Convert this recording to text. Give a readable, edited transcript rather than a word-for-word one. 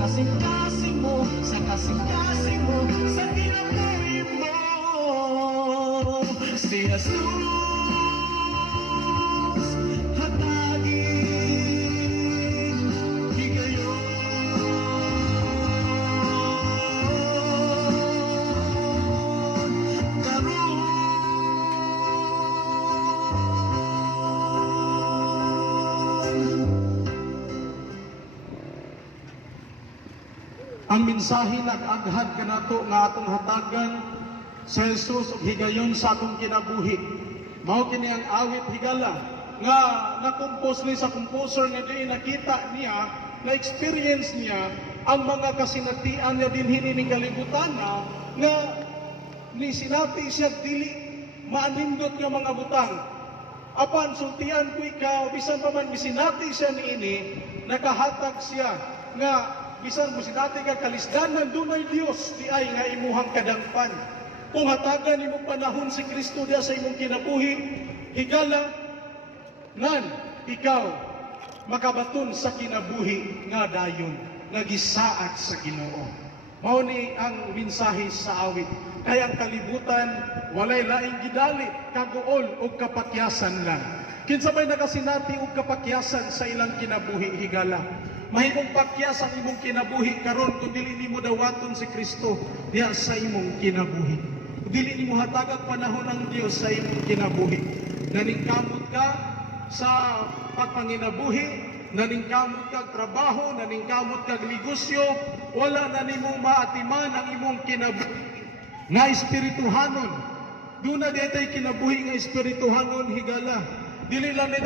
kasing-kasing mo, sa kasing-kasing mo, sa kinabuhi mo. Si Jesus, hatagin, higayon, karon. Ang mensahe nag-aghad kanato nga atong hatagan sa Jesus ug higayon sa atong kinabuhi. Mao kini ang awit higala nga na-compose ni sa composer nga di nakita niya, na-experience niya ang mga kasinatian niya dinhi ni kalibutan nga ni sinati siya dili maanindot nga mga butang. Apan sultian ko ikaw, bisan pa man misinati siya niini, nakahatag siya nga bisan mo sinati ka kalisdanan dunay Dios di ay nga imuhang kadangpan. Kung hatagan imong panahon si Kristo diya sa imong kinabuhi, higala nan ikaw makabaton sa kinabuhi nga dayon nagisaad sa Ginoo. Mao ni ang mensahe sa awit. Kaya ang kalibutan walay laing gidali, kaguol o kapakyasan lang. Kinsa may nakasinati og kapakyasan sa ilang kinabuhi higala. Mahimong pakyas ang imong kinabuhi karon kung dili nimo dawaton si Kristo diha sa imong kinabuhi. Dili nimo hatagag panahon ang Dios sa imong kinabuhi. Naningkamot ka sa pagpanginabuhi, naningkamot kag trabaho, naningkamot kag negosyo, wala na nimo maatiman ang imong kinabuhi nga espirituhanon. Duna di tay kinabuhi nga espirituhanon higala. Dili lang ni